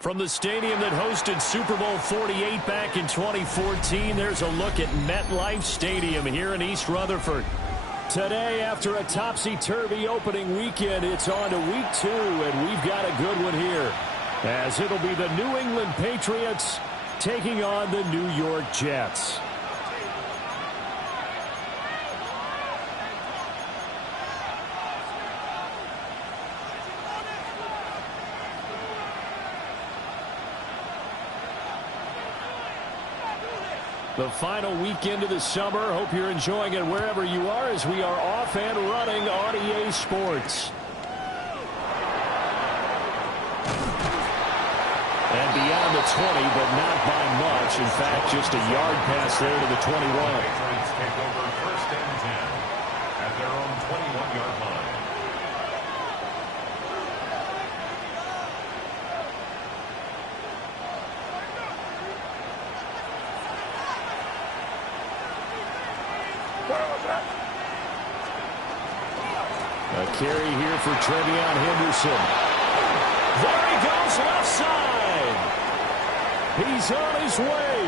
From the stadium that hosted Super Bowl 48 back in 2014, there's a look at MetLife Stadium here in East Rutherford. Today, after a topsy-turvy opening weekend, it's on to week 2, and we've got a good one here, as it'll be the New England Patriots taking on the New York Jets. The final weekend of the summer. Hope you're enjoying it wherever you are as we are off and running on EA Sports. And beyond the 20, but not by much. In fact, just a yard pass there to the 21. Patriots take over first and 10 at their own 21-yard line. A carry here for Trevion Henderson. There he goes, left side. He's on his way.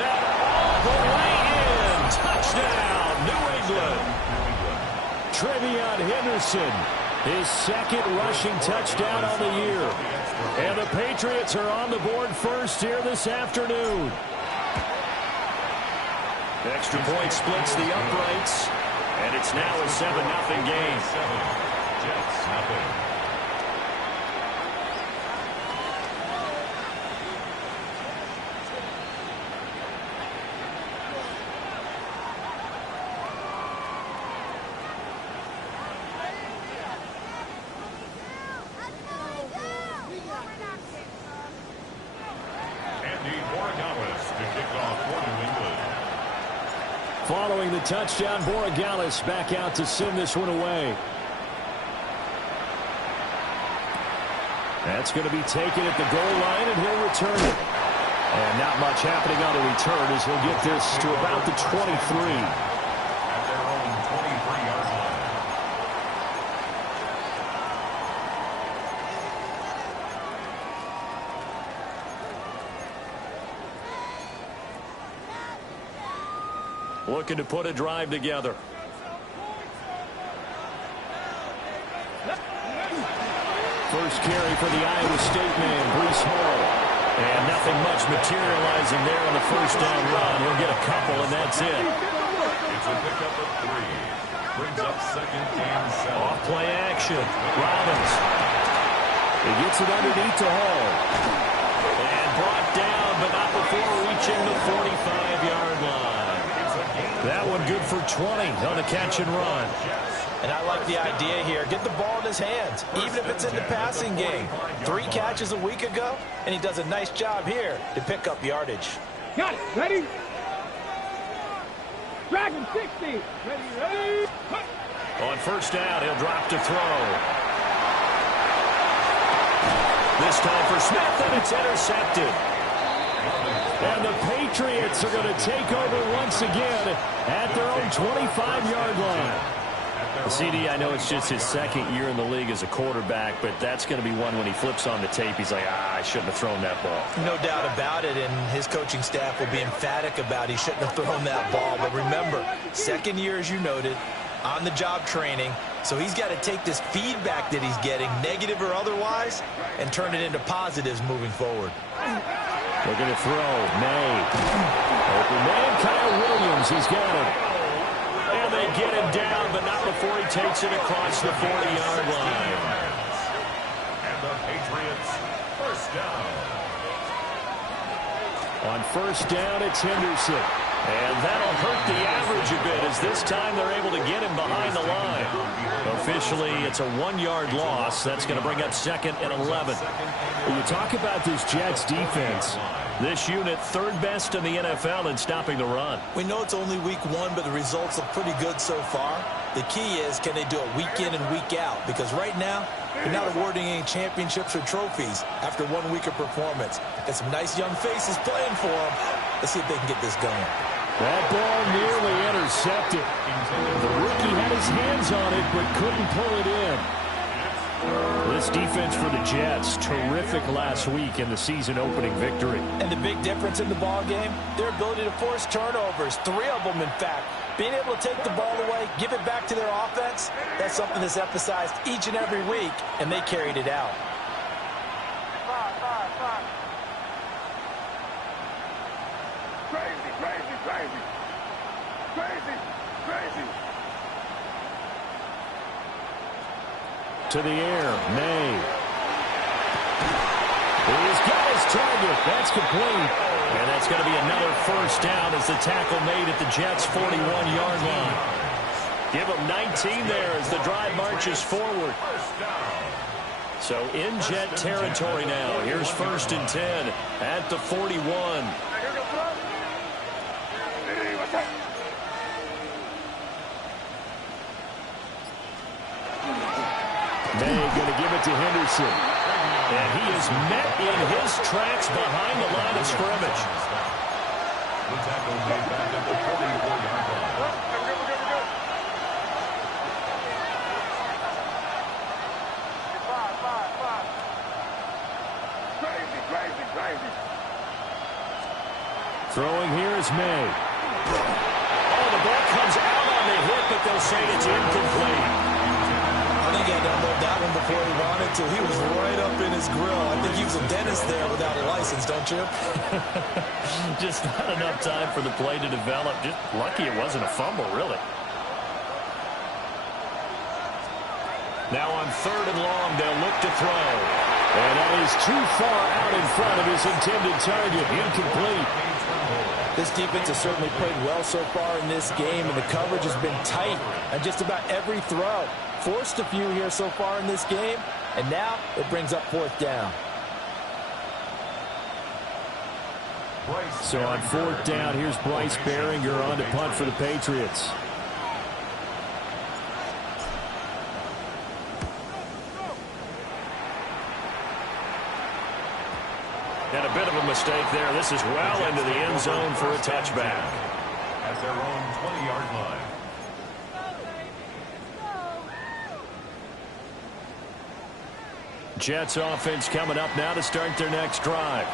And all the way in. Touchdown, New England. Trevion Henderson His second rushing touchdown on the year. And the Patriots are on the board first here this afternoon. Extra point splits the uprights. And it's now a 7-0 game. Jets nothing. Following the touchdown, Borregales back out to send this one away. That's going to be taken at the goal line, and he'll return it. And not much happening on the return as he'll get this to about the 23. At their own 23-yard line. Looking to put a drive together. First carry for the Iowa State man, Breece Hall. And nothing much materializing there on the first down run. He'll get a couple, and that's it. It's a pickup of 3. Brings up 2nd and 7. Off play action. Robbins. He gets it underneath to Hall. And brought down, but not before reaching the 45-yard line. That one good for 20 on the catch and run. And I like the idea here. Get the ball in his hands, even if it's in the passing game. 3 catches a week ago, and he does a nice job here to pick up yardage. Got it. Ready? Dragon 60. Ready? On first down, he'll drop to throw. This time for Smith, and it's intercepted. And the Patriots are going to take over once again at their own 25-yard line. CD, I know it's just his second year in the league as a quarterback, but that's going to be one when he flips on the tape, he's like, I shouldn't have thrown that ball. No doubt about it, and his coaching staff will be emphatic about he shouldn't have thrown that ball. But remember, second year, as you noted, on-the-job training, so he's got to take this feedback that he's getting, negative or otherwise, and turn it into positives moving forward. Looking to throw. May. Open man, Kyle Williams. He's got him. And they get him down, but not before he takes it across the 40-yard line. And the Patriots first down. On first down, it's Henderson. And that'll hurt the average a bit as this time they're able to get him behind the line. Officially, it's a 1-yard loss. That's going to bring up 2nd and 11. When you talk about this Jets defense, this unit third best in the NFL in stopping the run. We know it's only week 1, but the results look pretty good so far. The key is, can they do it week in and week out? Because right now, they're not awarding any championships or trophies after 1 week of performance. And some nice young faces playing for them. Let's see if they can get this going. That ball nearly intercepted. The rookie had his hands on it, but couldn't pull it in. This defense for the Jets, terrific last week in the season-opening victory. And the big difference in the ball game, their ability to force turnovers, 3 of them, in fact. Being able to take the ball away, give it back to their offense, that's something that's emphasized each and every week, and they carried it out. To the air, May. He's got his target. That's complete. And that's going to be another first down as the tackle made at the Jets' 41-yard line. Give them 19 there as the drive marches forward. So in Jet territory now. Here's 1st and 10 at the 41. May going to give it to Henderson. And he is met in his tracks behind the line of scrimmage. The tackle made back at the 44-yard line. Throwing here is May. Oh, the ball comes out on the hit, but they'll say it's incomplete. think he had to unload that one before he wanted to. He was right up in his grill. I think he was a dentist there without a license, don't you? Just not enough time for the play to develop. Just lucky it wasn't a fumble, really. Now on 3rd and long, they'll look to throw. And that is too far out in front of his intended target. Incomplete. This defense has certainly played well so far in this game, and the coverage has been tight on just about every throw. Forced a few here so far in this game, and now it brings up 4th down. So on 4th down, here's Bryce Behringer on to punt for the Patriots. And a bit of a mistake there. This is well into the end zone for a touchback. At their own 20-yard line. Jets offense coming up now to start their next drive.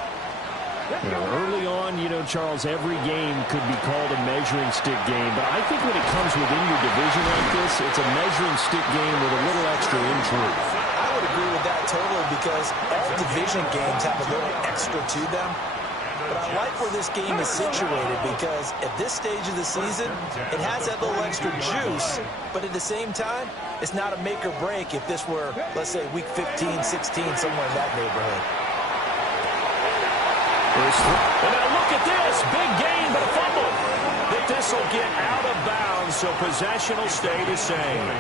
Now, early on, you know, Charles, every game could be called a measuring stick game. But I think when it comes within your division like this, it's a measuring stick game with a little extra intrigue. I would agree with that totally because all division games have a little extra to them. But I like where this game is situated because at this stage of the season, it has that little extra juice. But at the same time, it's not a make or break if this were, let's say, week 15, 16, somewhere in that neighborhood. And now look at this. Big gain, but a fumble. But this will get out of bounds, so possession will stay the same.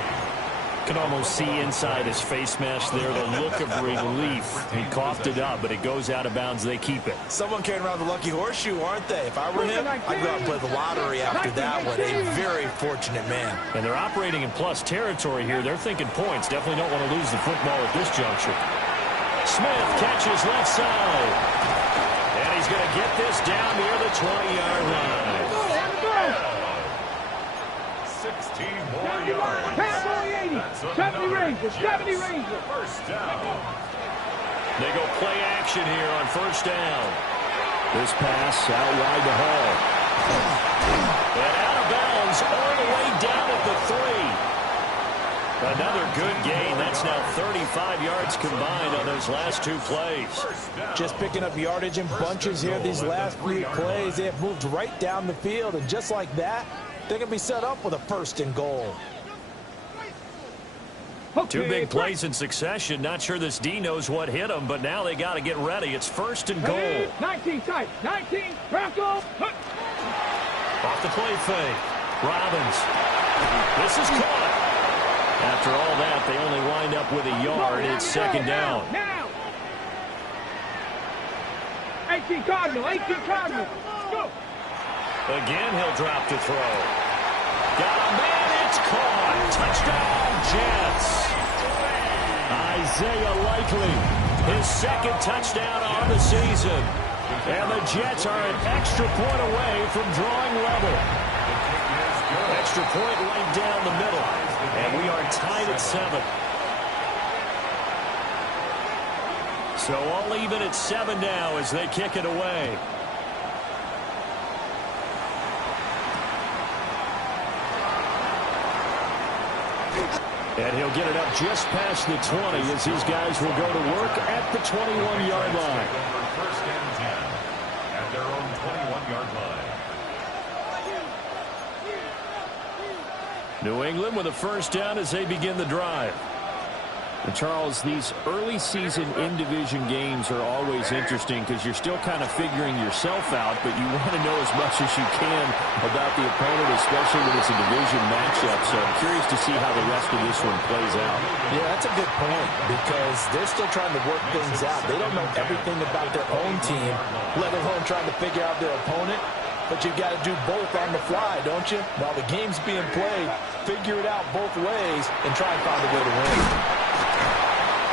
Can almost see inside his face mask there the look of relief. He coughed it up, but it goes out of bounds. They keep it. Someone carrying around the lucky horseshoe, aren't they? If I were him, I'd go out and play the lottery after that one. A very fortunate man. And they're operating in plus territory here. They're thinking points. Definitely don't want to lose the football at this juncture. Smith catches left side. And he's going to get this down near the 20-yard line. 16 more yards. 70 Rangers, 70 Rangers. First down. They go play action here on 1st down. This pass out wide to Hall. And out of bounds all the way down at the 3. Another good gain. That's now 35 yards combined on those last 2 plays. Just picking up yardage in bunches here these last few plays. They have moved right down the field, and just like that, they're going to be set up with a 1st and goal. 2 big plays in succession. Not sure this D knows what hit him, but now they got to get ready. It's 1st and goal. 19 tight. 19. Bronco. Off the play fake. Robbins. This is caught. After all that, they only wind up with a yard. It's 2nd down. Now. 18 Cardinal. 18 Cardinal. Go. Again, he'll drop to throw. Got a man. It's caught. Touchdown, Jets. Isaiah Likely, his 2nd touchdown on the season. And the Jets are an extra point away from drawing level. Extra point right down the middle. And we are tied at 7. So all even at 7 now as they kick it away. And he'll get it up just past the 20 as these guys will go to work at the 21-yard line. 1st and 10 at their own 21-yard line. New England with a 1st down as they begin the drive. And Charles, these early season in-division games are always interesting because you're still kind of figuring yourself out, but you want to know as much as you can about the opponent, especially when it's a division matchup. So I'm curious to see how the rest of this one plays out. Yeah, that's a good point because they're still trying to work things out. They don't know everything about their own team, let alone trying to figure out their opponent. But you've got to do both on the fly, don't you? While the game's being played, figure it out both ways and try and find a way to win.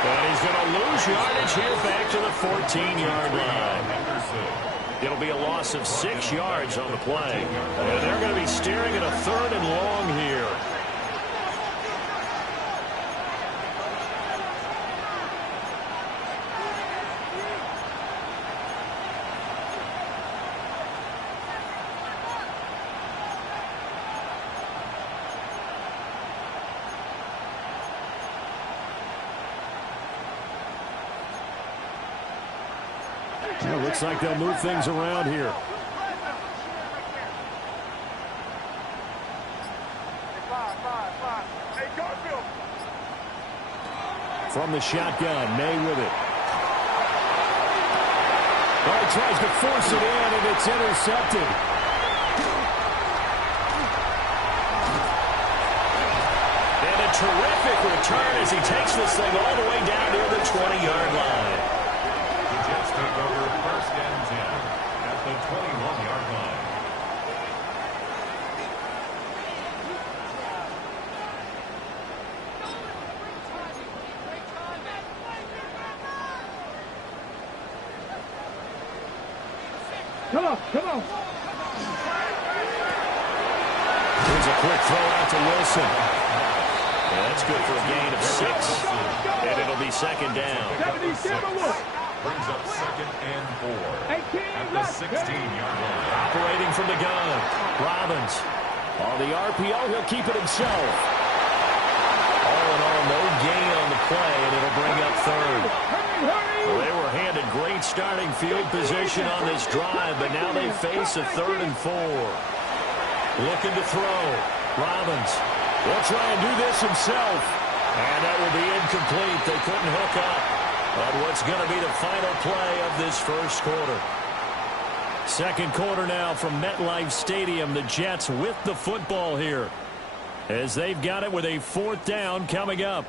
And he's going to lose yardage here back to the 14-yard line. It'll be a loss of 6 yards on the play. And they're going to be staring at a 3rd and long here. Well, looks like they'll move things around here. From the shotgun, May with it. Oh, he tries to force it in, and it's intercepted. And a terrific return as he takes this thing all the way down near the 20-yard line. The Jets take over 1st and 10 at the 21-yard line. Come on, come on. Here's a quick throw out to Wilson. Yeah, that's good for a gain of 6. And it'll be 2nd down. Brings up 2nd and 4 at the 16-yard line. Operating from the gun. Robbins. On the RPO, he'll keep it himself. All in all, no gain on the play, and it'll bring up 3rd. Well, they were handed great starting field position on this drive, but now they face a 3rd and 4. Looking to throw. Robbins will try and do this himself. And that will be incomplete. They couldn't hook up on what's going to be the final play of this first quarter. Second quarter now from MetLife Stadium. The Jets with the football here, as they've got it with a 4th down coming up.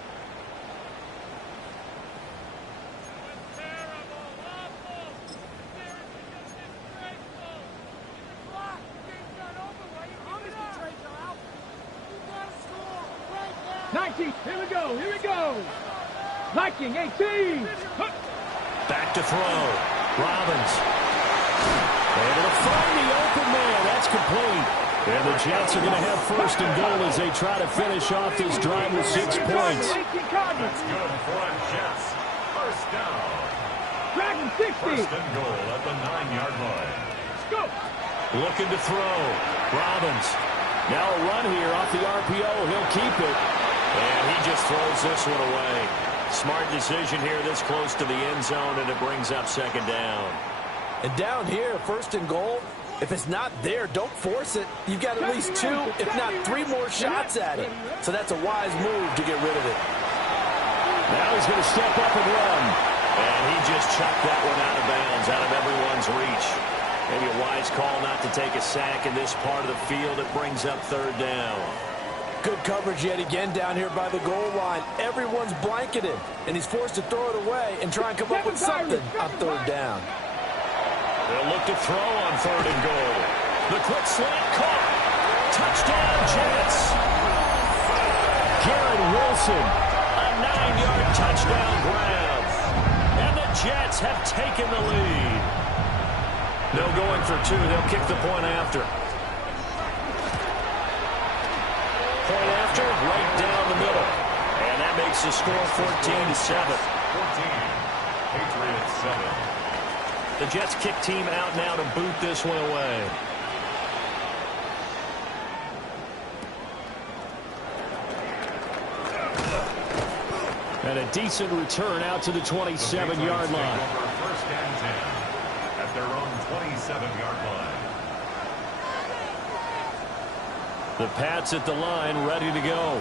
Here we go, here we go. Viking 18. Back to throw. Robbins. Able to find the open man. That's complete. And the Jets are going to have 1st and goal as they try to finish off this drive with 6 points. That's good for the Jets. 1st down. Dragon 60. 1st and goal at the 9-yard line. Let's go. Looking to throw. Robbins. Now a run here off the RPO. He'll keep it. And he just throws this one away. Smart decision here this close to the end zone, and it brings up 2nd down. And down here, 1st and goal, if it's not there, don't force it. You've got at least 2, if not 3 more shots at it. So that's a wise move to get rid of it. Now he's going to step up and run. And he just chucked that one out of bounds, out of everyone's reach. Maybe a wise call not to take a sack in this part of the field. It brings up 3rd down. Good coverage yet again down here by the goal line. Everyone's blanketed, and he's forced to throw it away and try and come up with something on 3rd down. They'll look to throw on 3rd and goal. The quick slant caught. Touchdown, Jets. Garrett Wilson, a 9-yard touchdown grab. And the Jets have taken the lead. No going for 2. They'll kick the point after. Point after, right down the middle. And that makes the score 14-7. 14. Patriots 7. The Jets kick team out now to boot this one away. And a decent return out to the 27-yard line. 1st and 10 at their own 27-yard line. The Pats at the line, ready to go.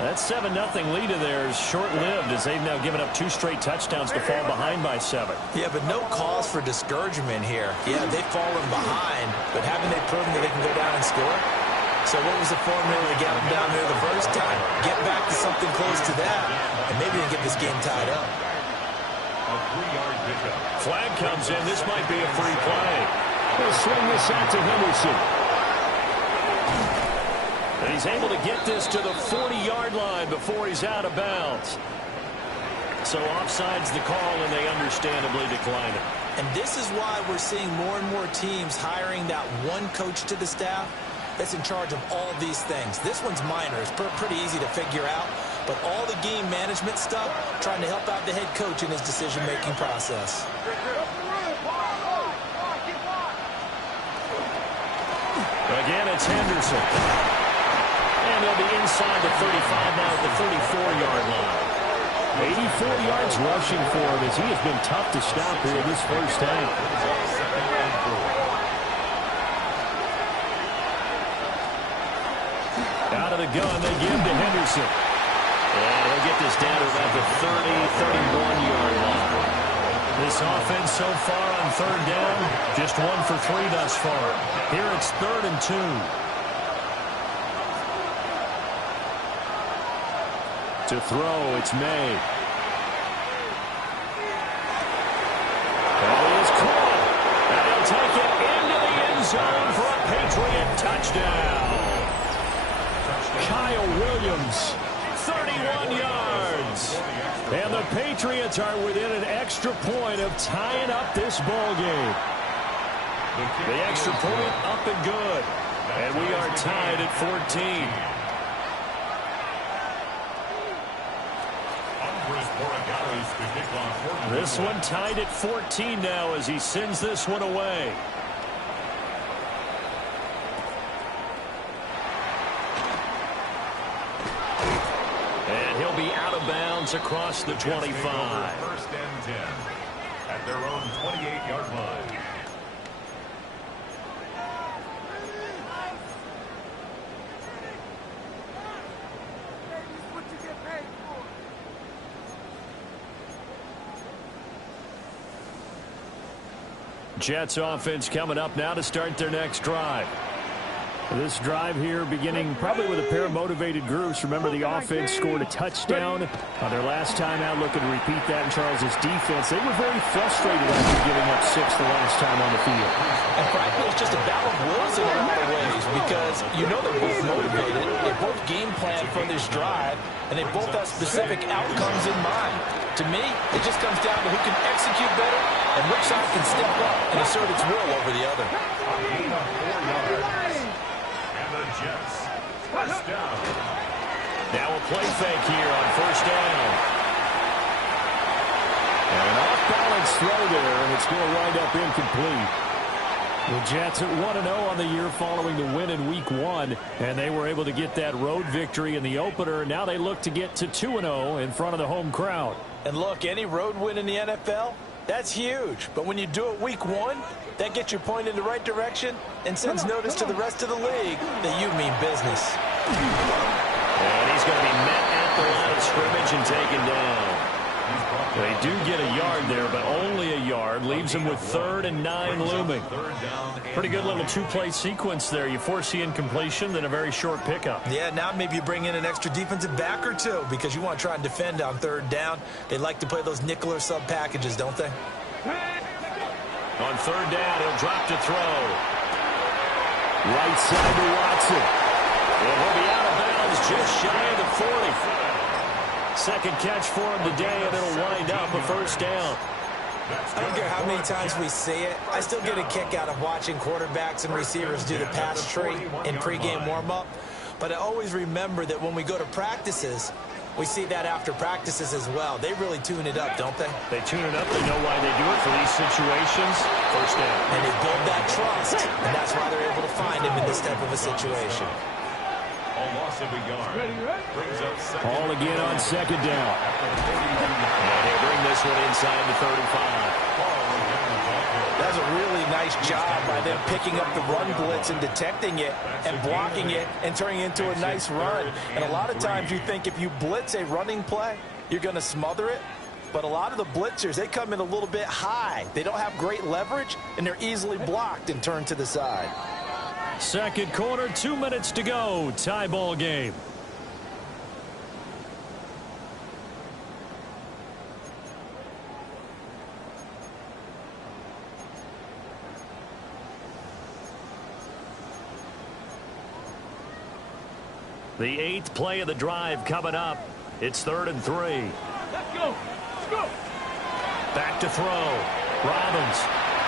That 7-0 lead of theirs short-lived, as they've now given up 2 straight touchdowns to fall behind by 7. Yeah, but no cause for discouragement here. Yeah, they've fallen behind, but haven't they proven that they can go down and score? So what was the formula to get them down there the first time? Get back to something close to that, and maybe they get this game tied up. A 3-yard pickup. Flag comes in. This might be a free play. They'll swing this out to Henderson. And he's able to get this to the 40-yard line before he's out of bounds. So offside's the call, and they understandably decline it. And this is why we're seeing more and more teams hiring that one coach to the staff that's in charge of all these things. This one's minor. It's pretty easy to figure out. But all the game management stuff, trying to help out the head coach in his decision-making process. Again, it's Henderson. And they'll be inside the 35 now at the 34-yard line. 84 yards rushing for him as he has been tough to stop here this first half. Out of the gun, they give to Henderson. And he'll get this down to about the 31-yard line. This offense so far on third down, just 1 for 3 thus far. Here it's 3rd and 2. To throw, it's May. That is caught. And he'll take it into the end zone for a Patriot touchdown. Kyle Williams, 31 yards. And the Patriots are within an extra point of tying up this ball game. The extra point up and good. And we are tied at 14. This one tied at 14 now as he sends this one away. And he'll be out of bounds across the 25. 1st and 10 at their own 28-yard line. Jets offense coming up now to start their next drive. This drive here beginning probably with a pair of motivated groups. Remember, the offense scored a touchdown on their last time out, looking to repeat that in Charles's defense. They were very frustrated after giving up 6 the last time on the field. And frankly, it's just a battle of wills in a lot of ways because you know they're both motivated. They both game plan for this drive, and they both have specific outcomes in mind. To me, it just comes down to who can execute better and which side can step up and assert its will over the other. Jets, 1st down. Now a play fake here on 1st down. And an off-balance throw there, and it's going to wind up incomplete. The Jets at 1-0 on the year following the win in Week 1, and they were able to get that road victory in the opener. Now they look to get to 2-0 in front of the home crowd. And look, any road win in the NFL, that's huge. But when you do it Week 1, that gets your point in the right direction and sends notice to the rest of the league that you mean business. And he's going to be met at the line of scrimmage and taken down. They do get a yard there, but only a yard. Leaves him with 3rd and 9 looming. Pretty good little 2-play sequence there. You force the incompletion, then a very short pickup. Yeah, now maybe you bring in an extra defensive back or two because you want to try and defend on 3rd down. They like to play those nickel or sub packages, don't they? On 3rd down, he'll drop to throw. Right side to Watson. And he'll be out of bounds just shy of the 40. Second catch for him today, and it'll wind up a 1st down. I don't care how many times we see it. I still get a kick out of watching quarterbacks and receivers do the pass tree in pregame warm-up. But I always remember that when we go to practices, we see that after practices as well. They really tune it up, don't they? They tune it up. They know why they do it for these situations. 1st down. And they build that trust, and that's why they're able to find him in this type of a situation. A loss of a yard. Brings up 2nd. All again on 2nd down. And they bring this one inside the 35. That's a really nice job by them picking up the run blitz and detecting it and blocking it and turning it into a nice run. And a lot of times you think if you blitz a running play, you're going to smother it. But a lot of the blitzers, they come in a little bit high. They don't have great leverage, and they're easily blocked and turned to the side. Second quarter, 2 minutes to go. Tie ball game. The 8th play of the drive coming up. It's 3rd and 3. Let's go. Let's go. Back to throw. Robbins.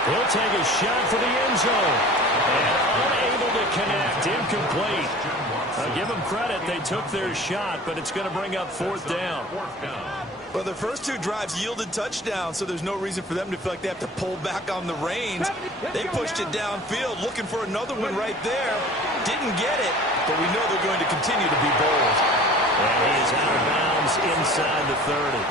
He'll take a shot for the end zone. And unable to connect. Incomplete. Give them credit. They took their shot, but it's going to bring up 4th down. Well, the first 2 drives yielded touchdowns, so there's no reason for them to feel like they have to pull back on the reins. They pushed it downfield, looking for another one right there. Didn't get it, but we know they're going to continue to be bold. And he is out of bounds inside the 30.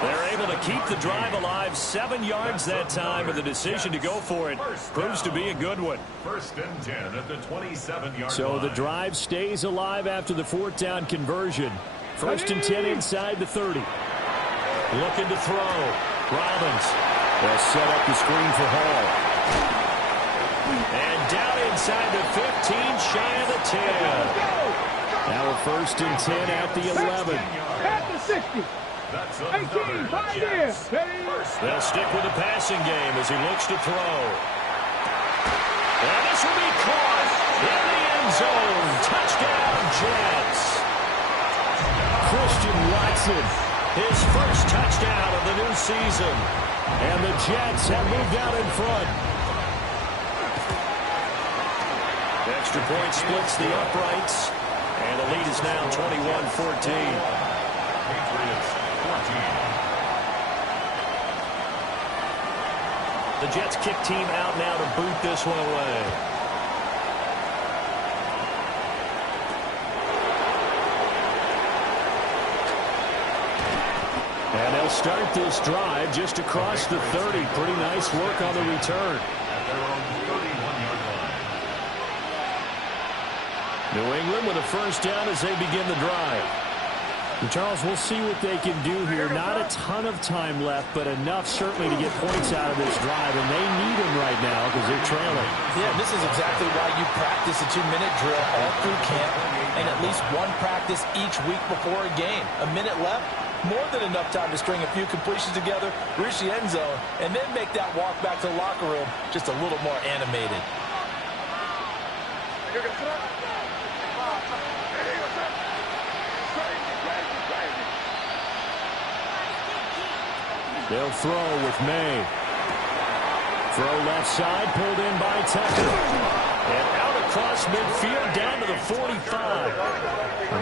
They're able to keep the drive alive, 7 yards that time, and the decision to go for it proves to be a good one. 1st and 10 at the 27-yard line. So the drive stays alive after the 4th down conversion. 1st and 10 inside the 30. Looking to throw. Robbins. They'll set up the screen for Hall. And down inside the 15, shy of the 10. Now a 1st and 10 at the 11. At the 60. That's 18, 5 here. They'll stick with the passing game as he looks to throw. And this will be caught in the end zone. Touchdown, Jets. Christian Watson, his first touchdown of the new season. And the Jets have moved out in front. Extra point splits the uprights. And the lead is now 21-14. Patriots 14. The Jets kick team out now to boot this one away. And they'll start this drive just across the 30. Pretty nice work on the return. At their own 31-yard line. New England with a 1st down as they begin the drive. And Charles, we'll see what they can do here. Not a ton of time left, but enough certainly to get points out of this drive, and they need them right now because they're trailing. Yeah, this is exactly why you practice a 2-minute drill all through camp and at least one practice each week before a game. A minute left, more than enough time to string a few completions together, reach the end zone, and then make that walk back to the locker room just a little more animated. They'll throw with May. Throw left side, pulled in by Tucker. And out across midfield, down to the 45.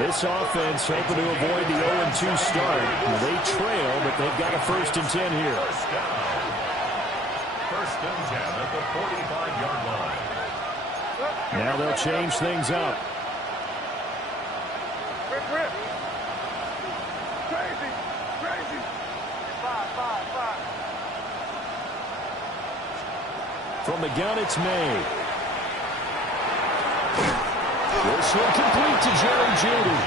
This offense hoping to avoid the 0-2 start. They trail, but they've got a 1st and 10 here. 1st down. 1st and 10 at the 45-yard line. Now they'll change things up. From the gun, it's May. This one complete to Jerry Jeudy.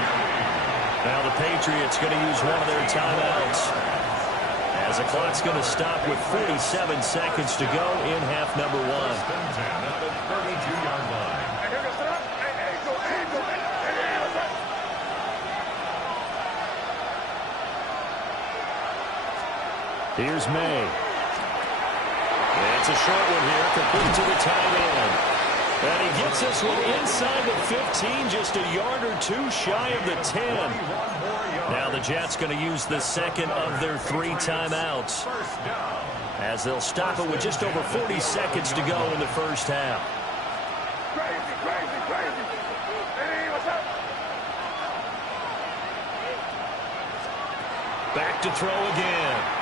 Now the Patriots going to use one of their timeouts. As the clock's going to stop with 47 seconds to go in half number 1. 1st and 10 at the 32-yard line. Here's May. It's a short one here, complete to the tight end. And he gets this one inside the 15, just a yard or 2 shy of the 10. Now the Jets going to use the 2nd of their 3 timeouts, as they'll stop it with just over 40 seconds to go in the 1st half. Back to throw again.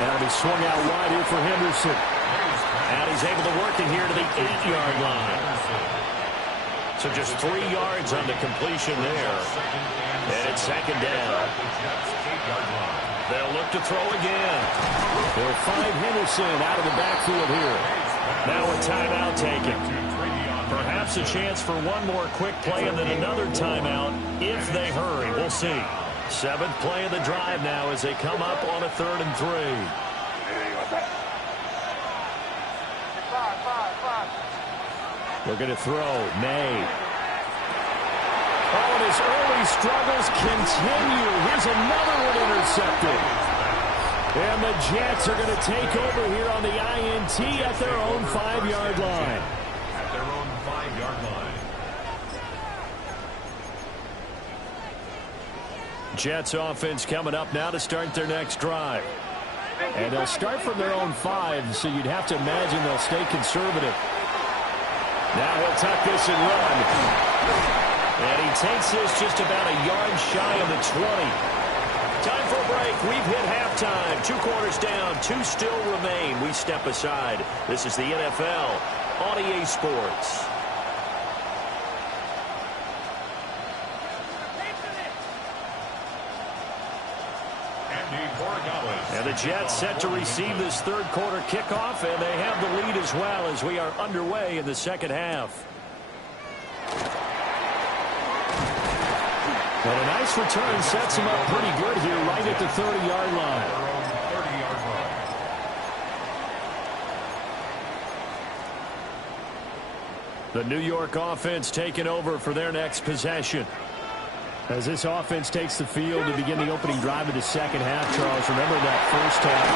That'll be swung out wide here for Henderson. And he's able to work it here to the 8-yard line. So just 3 yards on the completion there. And it's 2nd down. They'll look to throw again. They'll find Henderson out of the backfield here. Now a timeout taken. Perhaps a chance for one more quick play and then another timeout if they hurry. We'll see. 7th play of the drive now as they come up on a 3rd and 3. Looking to throw. May. Oh, and his early struggles continue. Here's another one intercepted. And the Jets are going to take over here on the INT at their own 5-yard line. At their own 5-yard line. Jets offense coming up now to start their next drive. And they'll start from their own 5, so you'd have to imagine they'll stay conservative. Now he'll tuck this and run. And he takes this just about a yard shy of the 20. Time for a break. We've hit halftime. 2 quarters down. 2 still remain. We step aside. This is the NFL on EA Sports. And the Jets set to receive this third quarter kickoff, and they have the lead as well as we are underway in the second half. And a nice return sets him up pretty good here right at the 30-yard line. The New York offense taking over for their next possession. As this offense takes the field to begin the opening drive of the second half, Charles, remember that first half,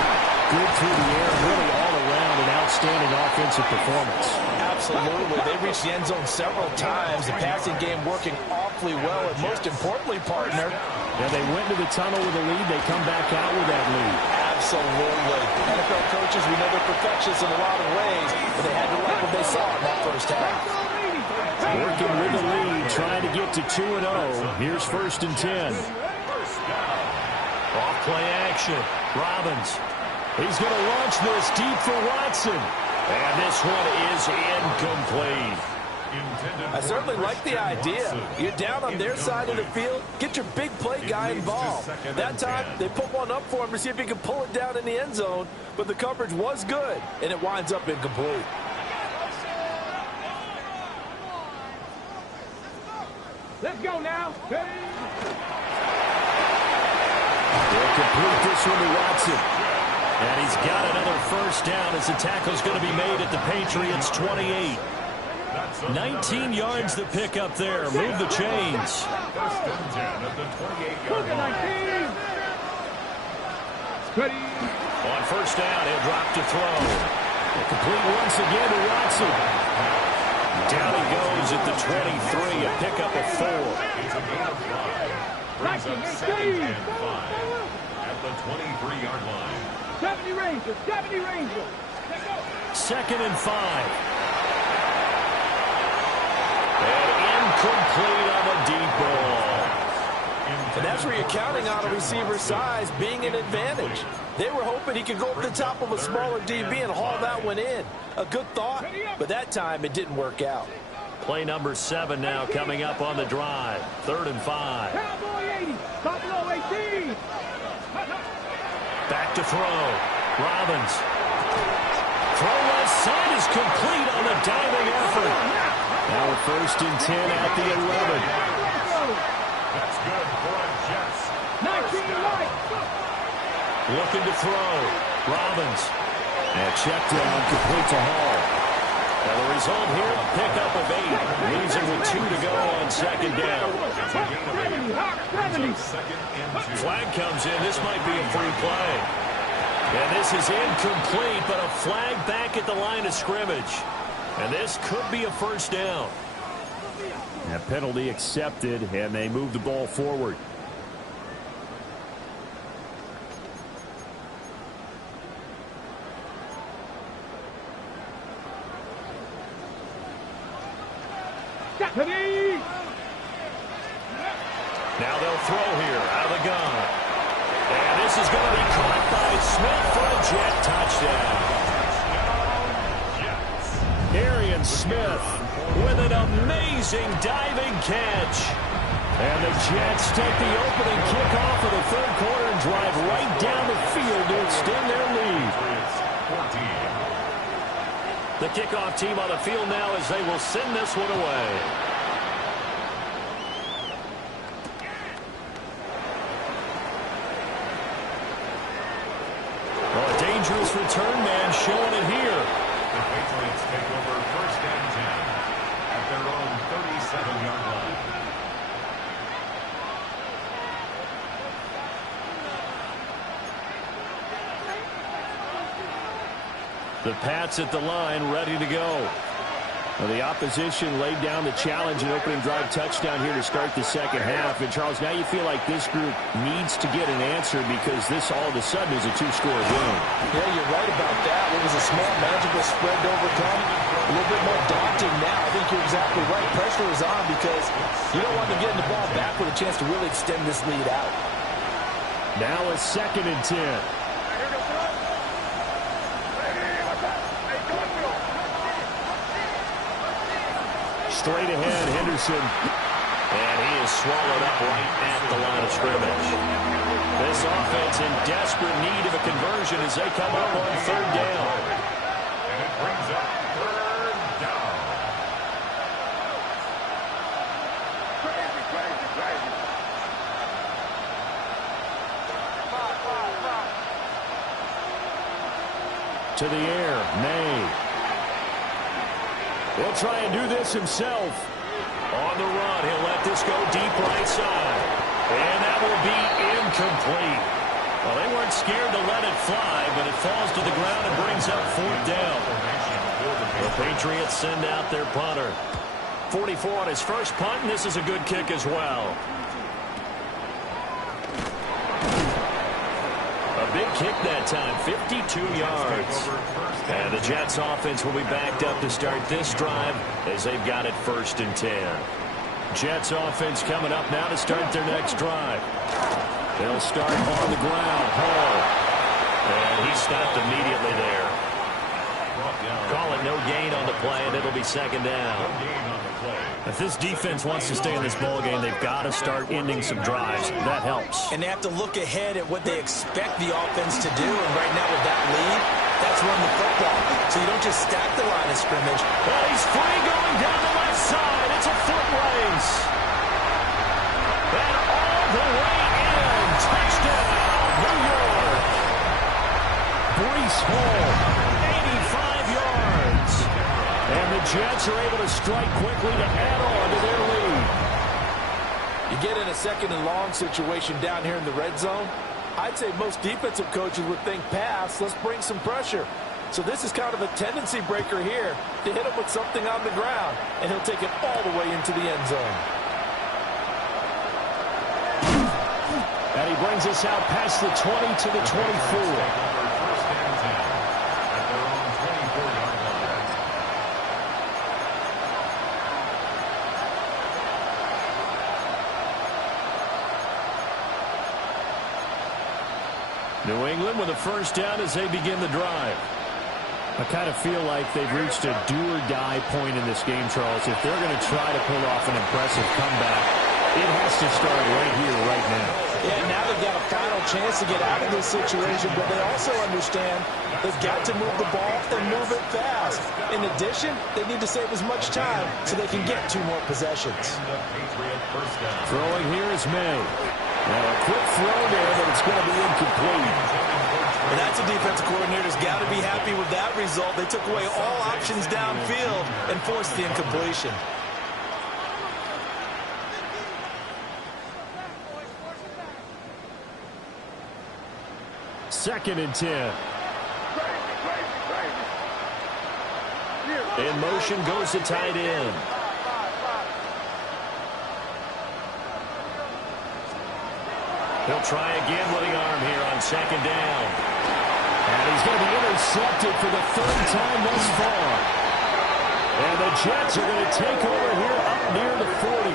good through the air, really all around an outstanding offensive performance. Absolutely. They reached the end zone several times. The passing game working awfully well, and most importantly, partner. Yeah, they went to the tunnel with a lead. They come back out with that lead. Absolutely. NFL coaches, we know they're perfectionists in a lot of ways, but they had to like what they saw in that first half. Working with the lead, trying to get to 2-0. Here's 1st and 10. Off play action. Robbins. He's going to launch this deep for Watson. And this one is incomplete. I certainly like the idea. You're down on their side of the field. Get your big play guy involved. That time, they put one up for him to see if he can pull it down in the end zone. But the coverage was good, and it winds up incomplete. Let's go now. They'll complete this one to Watson. And he's got another first down as the tackle's going to be made at the Patriots' 28. 19 yards the pick up there. Move the chains. On first down, he'll drop to throw. Complete once again to Watson. Down he goes at the 23, a pickup of 4. Brings up 2nd and 5 at the 23-yard line. 70 Rangers, 70 Rangers. 2nd and 5. And incomplete on the deep ball. And that's where you're counting on a receiver's size being an advantage. They were hoping he could go up the top of a smaller DB and haul that one in. A good thought, but that time it didn't work out. Play number 7 now coming up on the drive. 3rd and 5. Cowboy 80, Buffalo 18. Back to throw. Robbins. Throw left side is complete on the diving effort. Now 1st and 10 at the 11. That's good for a Jets. 19 right. Looking to throw. Robbins. And check down complete to Hall. Now the result here, a pickup of 8. Leaves it with 2 to go on 2nd down. Flag comes in. This might be a free play. And this is incomplete, but a flag back at the line of scrimmage. And this could be a first down. A penalty accepted, and they move the ball forward. Now they'll throw here out of the gun. And this is going to be caught by Smith for a Jet touchdown. Arian Smith with an amazing diving catch. And the Jets take the opening kickoff of the 3rd quarter and drive right down the field to extend their lead. The kickoff team on the field now as they will send this one away. Well, a dangerous return man showing it here. The Patriots take over 1st and 10 at their own 37-yard line. The Pats at the line, ready to go. Well, the opposition laid down the challenge and opening drive touchdown here to start the second half. And, Charles, now you feel like this group needs to get an answer because this all of a sudden is a 2-score game. Yeah, you're right about that. It was a small, manageable spread to overcome. A little bit more daunting now. I think you're exactly right. Pressure is on because you don't want them getting the ball back with a chance to really extend this lead out. Now a 2nd and 10. Straight ahead, Henderson. And he is swallowed up right at the line of scrimmage. This offense in desperate need of a conversion as they come up on third down. And it brings up third down. To the air, May. He'll try and do this himself. On the run, he'll let this go deep right side. And that will be incomplete. Well, they weren't scared to let it fly, but it falls to the ground and brings up fourth down. The Patriots send out their punter. 44 on his first punt, and this is a good kick as well. A big kick that time, 52 yards. And the Jets offense will be backed up to start this drive as they've got it 1st and 10. Jets offense coming up now to start their next drive. They'll start on the ground. Hall. And he stopped immediately there. Call it no gain on the play, and it'll be 2nd down. If this defense wants to stay in this ballgame, they've got to start ending some drives. That helps. And they have to look ahead at what they expect the offense to do. And right now with that lead, that's run the football. So you don't just stack the line of scrimmage. Well, he's free going down the left side. It's a foot race. And all the way in. Touchdown, New York. Breece Hall, 85 yards. And the Jets are able to strike quickly to add on to their lead. You get in a 2nd and long situation down here in the red zone. I'd say most defensive coaches would think pass, let's bring some pressure. So this is kind of a tendency breaker here to hit him with something on the ground, and he'll take it all the way into the end zone. And he brings us out past the 20 to the 24. New England with a 1st down as they begin the drive. I kind of feel like they've reached a do-or-die point in this game, Charles. If they're going to try to pull off an impressive comeback, it has to start right here, right now. Yeah, now they've got a final chance to get out of this situation, but they also understand they've got to move the ball and move it fast. In addition, they need to save as much time so they can get 2 more possessions. Throwing here is May. Now a quick throw there, but it's going to be incomplete. And that's a defensive coordinator's got to be happy with that result. They took away all options downfield and forced the incompletion. Second and 10. In motion goes the tight end. He'll try again with the arm here on 2nd down. And he's going to be intercepted for the 3rd time thus far. And the Jets are going to take over here up near the 40.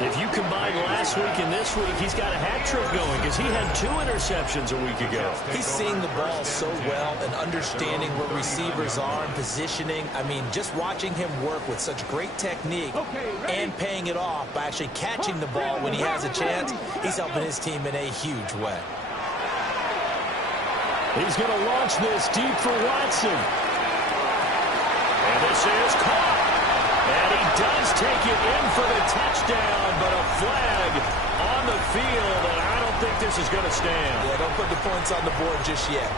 If you combine last week and this week, he's got a hat trick going because he had 2 interceptions a week ago. He's seeing the ball so well and understanding where receivers are and positioning. I mean, just watching him work with such great technique and paying it off by actually catching the ball when he has a chance, he's helping his team in a huge way. He's going to launch this deep for Watson. And this is caught. And he does take it in for the touchdown, but a flag on the field, and I don't think this is going to stand. Yeah, don't put the points on the board just yet.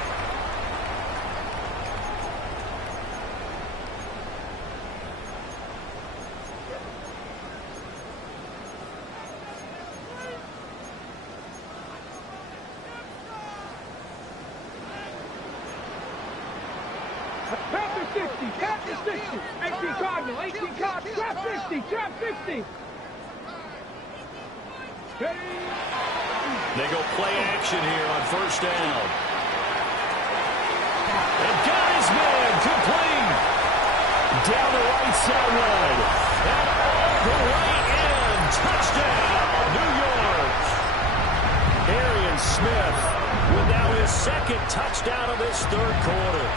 Trap 60, 18 Cardinal, 18 Cardinal, trap 60, trap 60. They go play action here on 1st down. And got his man complete. Down the right sideline. And all the way in. Touchdown, New York. Arian Smith with now his 2nd touchdown of this 3rd quarter.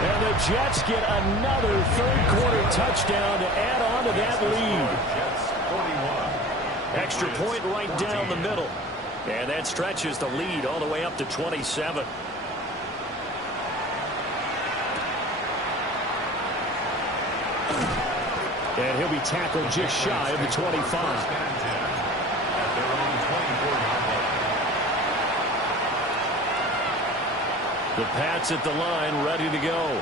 And the Jets get another 3rd quarter touchdown to add on to that lead. Jets 41. Extra point right down the middle. And that stretches the lead all the way up to 27. And he'll be tackled just shy of the 25. The Pats at the line, ready to go.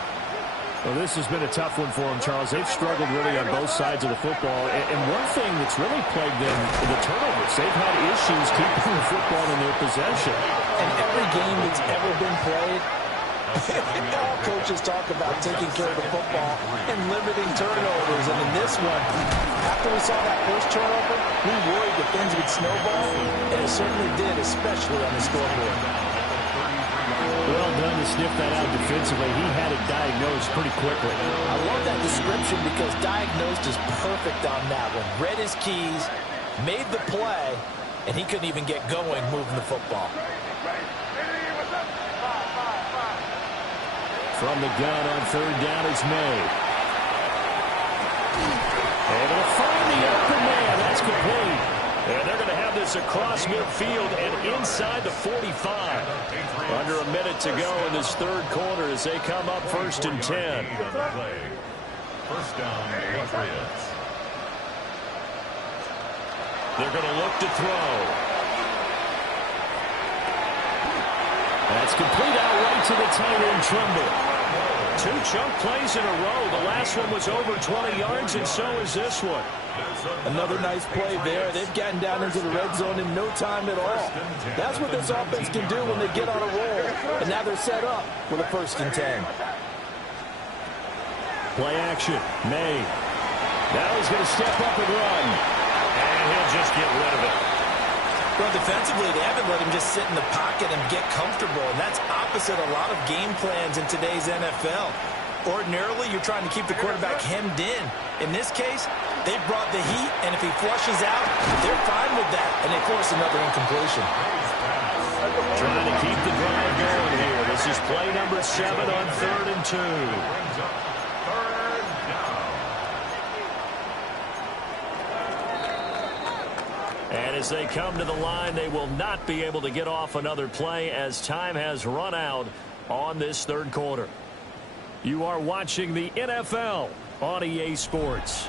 Well, this has been a tough one for them, Charles. They've struggled really on both sides of the football. And one thing that's really plagued them, the turnovers. They've had issues keeping the football in their possession. And every game that's ever been played, all coaches talk about taking care of the football and limiting turnovers. And in this one, after we saw that first turnover, we worried that things would snowball. And it certainly did, especially on the scoreboard. Well done to sniff that out defensively. He had it diagnosed pretty quickly. I love that description because diagnosed is perfect on that one. Read his keys, made the play, and he couldn't even get going moving the football. From the gun on third down, it's May. Able to find the open man. That's complete. And they're going to have this across midfield and inside the 45. Under a minute to go in this third quarter as they come up 1st and 10. First down, Patriots. They're going to look to throw. That's complete out right to the tight end, Trimble. 2 chunk plays in a row. The last one was over 20 yards, and so is this one. Another nice play there. They've gotten down into the red zone in no time at all. That's what this offense can do when they get on a roll. And now they're set up with a 1st and 10. Play action. May. Now he's going to step up and run. And he'll just get rid of it. Well, defensively, they haven't let him just sit in the pocket and get comfortable. And that's opposite a lot of game plans in today's NFL. Ordinarily, you're trying to keep the quarterback hemmed in. In this case, they brought the heat, and if he flushes out, they're fine with that, and they force another incompletion. Trying to keep the drive going here. This is play number 7 on 3rd and 2. And as they come to the line, they will not be able to get off another play as time has run out on this third quarter. You are watching the NFL on EA Sports.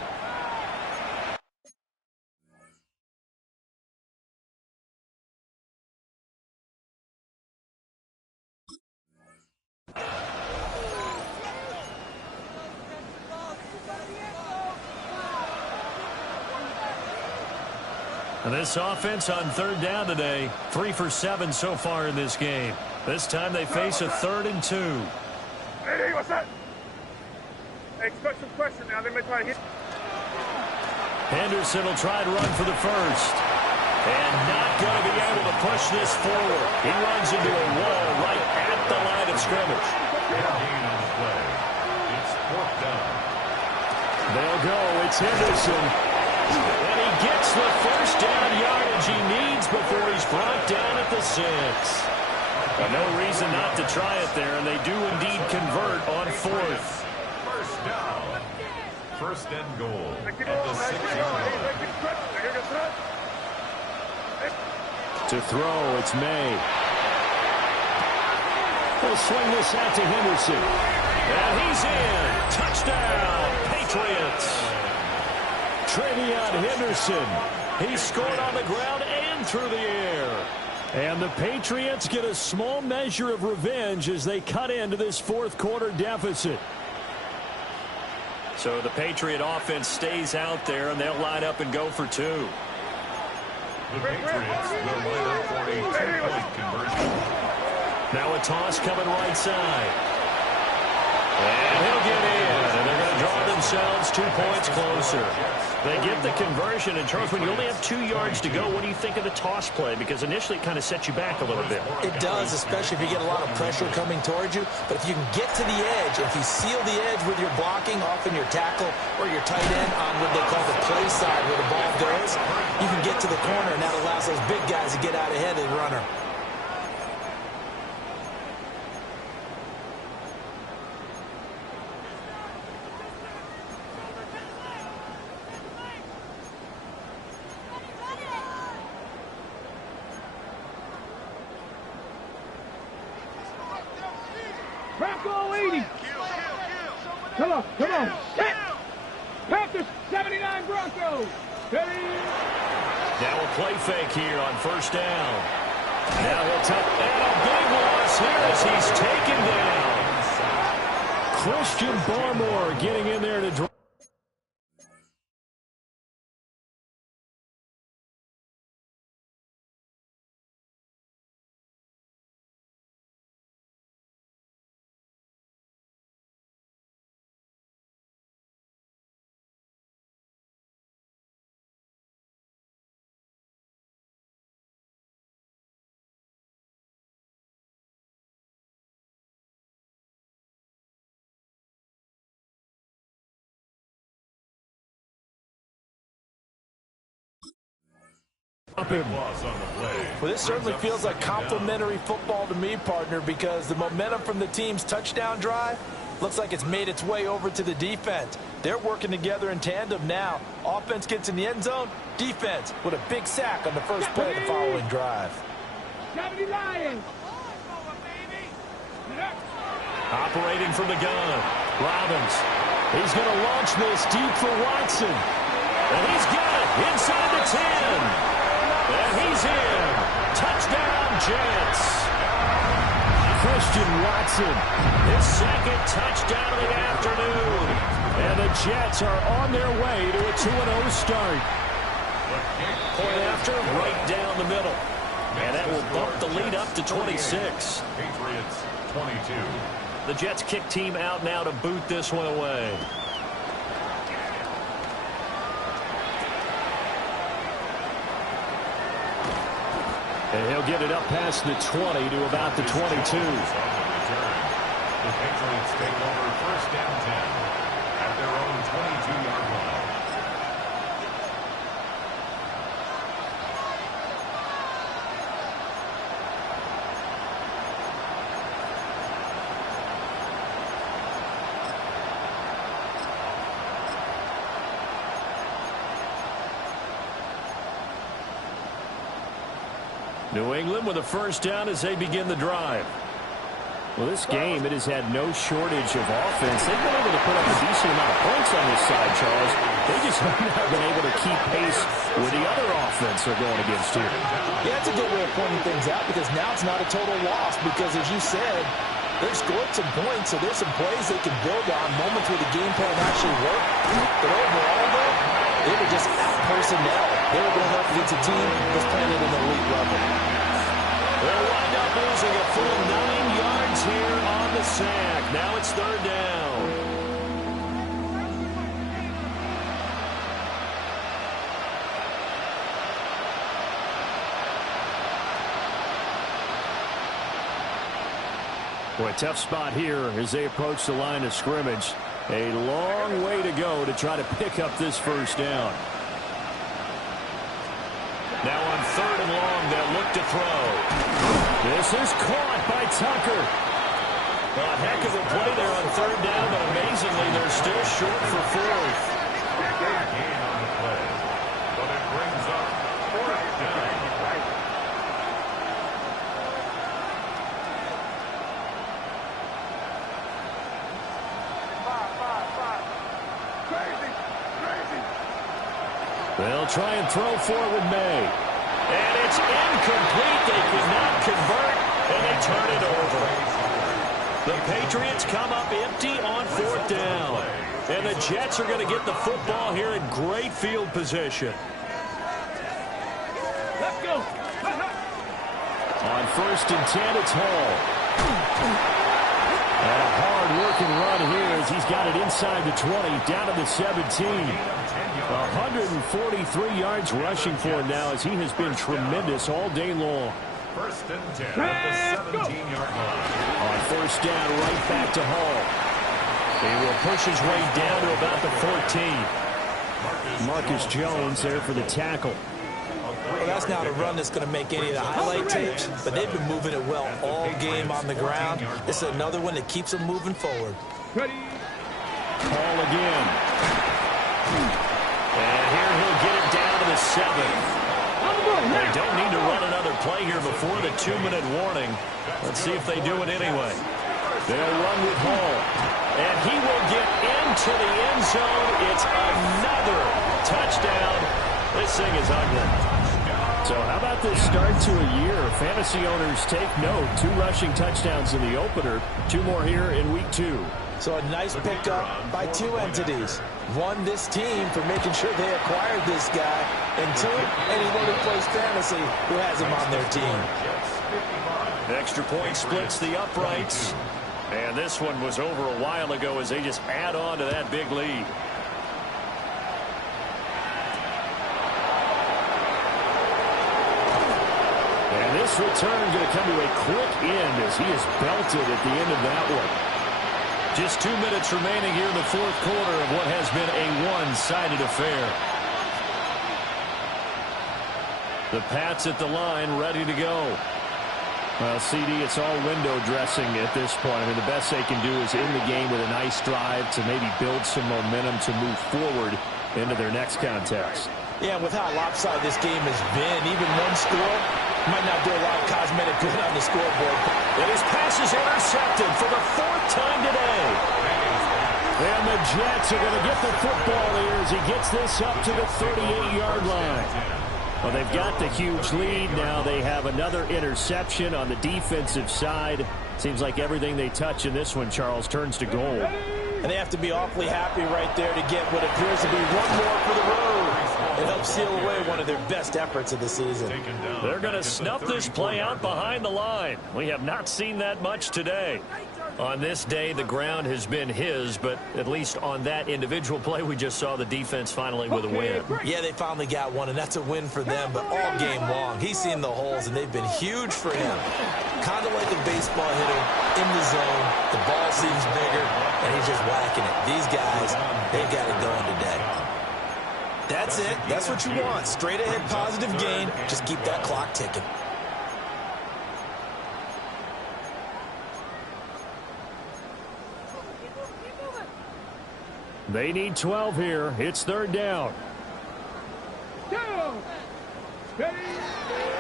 And this offense on 3rd down today, 3 for 7 so far in this game. This time they face a 3rd and 2. Hey, what's that? Hey, special question now. They may try to hit. Henderson will try to run for the first. And not going to be able to push this forward. He runs into a wall right at the line of scrimmage. It's 4th down. They'll go. It's Henderson. And he gets the first down yardage he needs before he's brought down at the 6. But no reason not to try it there, and they do indeed convert on 4th. First down. 1st and goal at the 6-yard line. To throw, it's May. He'll swing this out to Henderson. And he's in. Touchdown, Patriots. Trevion Henderson. He scored on the ground and through the air. And the Patriots get a small measure of revenge as they cut into this 4th quarter deficit. So the Patriot offense stays out there, and they'll line up and go for 2. The Patriots will line up for a 2-point conversion. Now a toss coming right side. And he'll get in, and they're going to draw themselves 2 points closer. They get the conversion, and Charles, when you only have 2 yards to go, what do you think of the toss play? Because initially it kind of sets you back a little bit. It does, especially if you get a lot of pressure coming towards you. But if you can get to the edge, if you seal the edge with your blocking, often your tackle or your tight end on what they call the play side where the ball goes, you can get to the corner, and that allows those big guys to get out ahead of the runner. go. Ready? Now a play fake here on first down. Now he'll tuck, and a big loss here as he's taken down. Christian Barmore getting in there to draw. Well, this certainly feels like complimentary football to me, partner, because the momentum from the team's touchdown drive looks like it's made its way over to the defense. They're working together in tandem now. Offense gets in the end zone. Defense with a big sack on the first play of the following drive. 70 Lions. Operating from the gun. Robbins. He's going to launch this deep for Watson. And he's got it inside the 10. And he's in. Touchdown, Jets. Christian Watson, his second touchdown of the afternoon. And the Jets are on their way to a 2-0 start. Point after, right down the middle. And that will bump the lead up to 26. Patriots 22. The Jets kick team out now to boot this one away. And he'll get it up past the 20 to about the 22. The Patriots take over first down 10 at their own 22-yard line. New England with a first down as they begin the drive. Well, this game, it has had no shortage of offense. They've been able to put up a decent amount of points on this side, Charles. They just have not been able to keep pace with the other offense they're going against here. Yeah, that's a good way of pointing things out because now it's not a total loss because, as you said, they've scored some points, so there's some plays they can build on, moments where the game plan actually worked. But overall, though, they were just out personnel. They were going up against a team that's playing at an elite level. They'll wind up losing a full 9 yards here on the sack. Now it's third down. Boy, tough spot here as they approach the line of scrimmage. A long way to go to try to pick up this first down. Now on third and long, they'll look to throw. This is caught by Tucker. A heck of a play there on third down, but amazingly, they're still short for fourth. Gain on the play, but it brings up fourth down. They'll try and throw for it with May. And it's incomplete. They could not convert, and they turn it over. The Patriots come up empty on fourth down. And the Jets are going to get the football here in great field position. Let's go. On first and 10, it's Hall. And a hard-working run here as he's got it inside the 20, down to the 17. 143 yards rushing for him now as he has been tremendous all day long. First and 10 at the 17-yard line. On first down, right back to Hall. He will push his way down to about the 14. Marcus Jones there for the tackle. Well, that's not a run that's going to make any of the highlight tapes, but they've been moving it well all game on the ground. This is another one that keeps them moving forward. Ready. Hall again. And here he'll get it down to the 7. They don't need to run another play here before the 2-minute warning. Let's see if they do it anyway. They'll run with Hall. And he will get into the end zone. It's another touchdown This thing is ugly. So how about this start to a year? Fantasy owners take note. 2 rushing touchdowns in the opener. 2 more here in week 2. So a nice pickup by 2 entities. 1, this team for making sure they acquired this guy. And 2, anyone who plays fantasy who has him on their team. Extra point splits the uprights. And this one was over a while ago as they just add on to that big lead. And this return going to come to a quick end as he is belted at the end of that one. Just 2 minutes remaining here in the 4th quarter of what has been a one-sided affair. The Pats at the line ready to go. Well, CD, it's all window dressing at this point. I mean, the best they can do is in the game with a nice drive to maybe build some momentum to move forward into their next contest. Yeah, with how lopsided this game has been, even 1 score might not do a lot of cosmetic good on the scoreboard. And his pass is intercepted for the 4th time today. And the Jets are going to get the football here as he gets this up to the 38-yard line. Well, they've got the huge lead. Now they have another interception on the defensive side. Seems like everything they touch in this one, Charles, turns to gold. And they have to be awfully happy right there to get what appears to be 1 more for the road. It helps seal away one of their best efforts of the season. They're going to snuff this play out behind the line. We have not seen that much today. On this day, the ground has been his, but at least on that individual play, we just saw the defense finally with a win. Yeah, they finally got one, and that's a win for them, but all game long, he's seen the holes, and they've been huge for him. Kind of like a baseball hitter in the zone. The ball seems bigger, and he's just whacking it. These guys, they've got it going today. That's it. That's what you want. Straight ahead positive gain. Just keep that clock ticking. They need 12 here. It's 3rd down.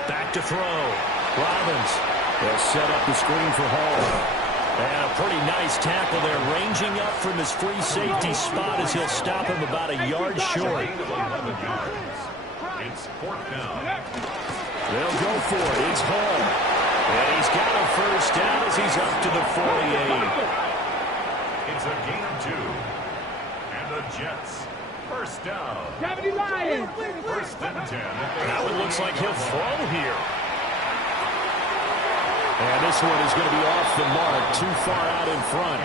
Back to throw. Robbins. They'll set up the screen for Hall. And a pretty nice tackle there, ranging up from his free safety spot as he'll stop him about a yard short. It's 4th down. They'll go for it. It's Hall. And he's got a 1st down as he's up to the 48. It's a gain of 2. The Jets, 1st down. 1st and 10. Now it looks like he'll throw here. And this one is going to be off the mark, too far out in front.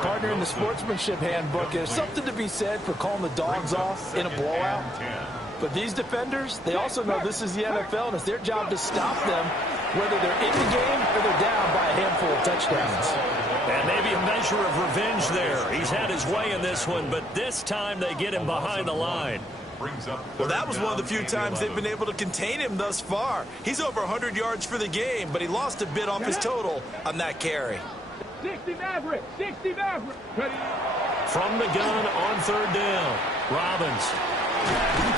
Partner, in the sportsmanship handbook, there's something to be said for calling the dogs off in a blowout. But these defenders, they also know this is the NFL, and it's their job to stop them, whether they're in the game or they're down by a handful of touchdowns. And maybe a measure of revenge there. He's had his way in this one, but this time they get him behind the line. Well, that was one of the few times they've been able to contain him thus far. He's over 100 yards for the game, but he lost a bit off his total on that carry. 60 Maverick, 60 Maverick. From the gun on 3rd down. Robbins.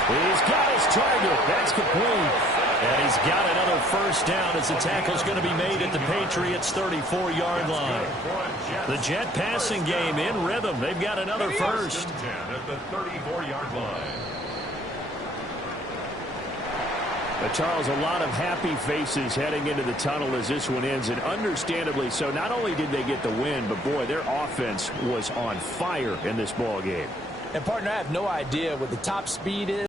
He's got his target. That's complete. And he's got another 1st down as the tackle's going to be made at the Patriots' 34-yard line. The Jet passing game in rhythm. They've got another 1st. At the 34-yard line. But Charles, a lot of happy faces heading into the tunnel as this one ends, and understandably so. Not only did they get the win, but boy, their offense was on fire in this ball game. And partner, I have no idea what the top speed is.